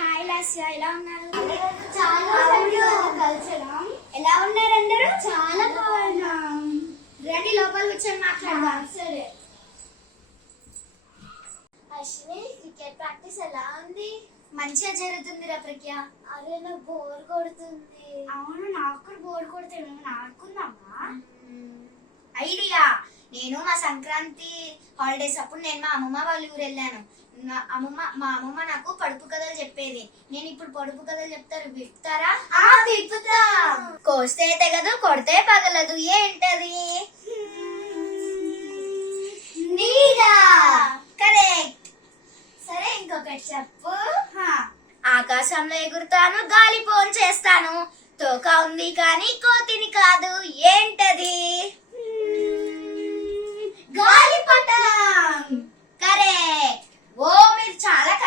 hi లస్య ఎలా ఉన్నారు చాలా కలిసాం ఎలా ఉన్నారు అందరు చాలా బాగున్నాం రండి లోపల కూర్చొని మాట్లాడదాం సరే అశ్విని క్రికెట్ ప్రాక్టీస్ ఎలా ఉంది మంచిగా జరుగుతుంది రా ప్రజ్ఞ నాకు బోర్ కొడుతుంది అవును నాకు బోర్ కొడుతుంది నాకు ఆడుకుందాం నేను మా సంక్రాంతి హాలిడేస్ అప్పుడు నేను మా అమ్మమ్మ వాళ్ళ ఊరు వెళ్ళాను అమ్మమ్మ మా అమ్మమ్మ నాకు పడుపు కథలు చెప్పేది నేను ఇప్పుడు పడుపు కథలు చెప్తారు విప్తారా విప్పుతా కోస్తే తెగదు కొడితే పగలదు ఏంటది సరే ఇంకొకటి చెప్పు ఆకాశంలో ఎగురుతాను గాలి ఫోన్ చేస్తాను తోక ఉంది కానీ కోతిని కాదు ఏంటి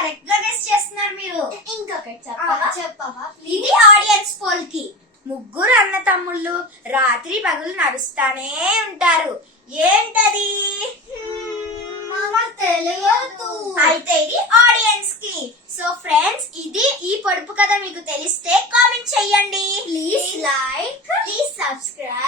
కరెక్ట్ చేస్తున్నారు మీరు ఇంకొకటి చెప్పవా చెప్పవా ఇది ఆడియన్స్ పోల్ కి ముగ్గురు అన్న తమ్ముళ్ళు రాత్రి పగులు నడుస్తానే ఉంటారు ఏంటది అయితే ఇది ఆడియన్స్ కి సో ఫ్రెండ్స్ ఇది ఈ పొడుపు కథ మీకు తెలిస్తే కామెంట్ చెయ్యండి ప్లీజ్ లైక్ ప్లీజ్ సబ్స్క్రైబ్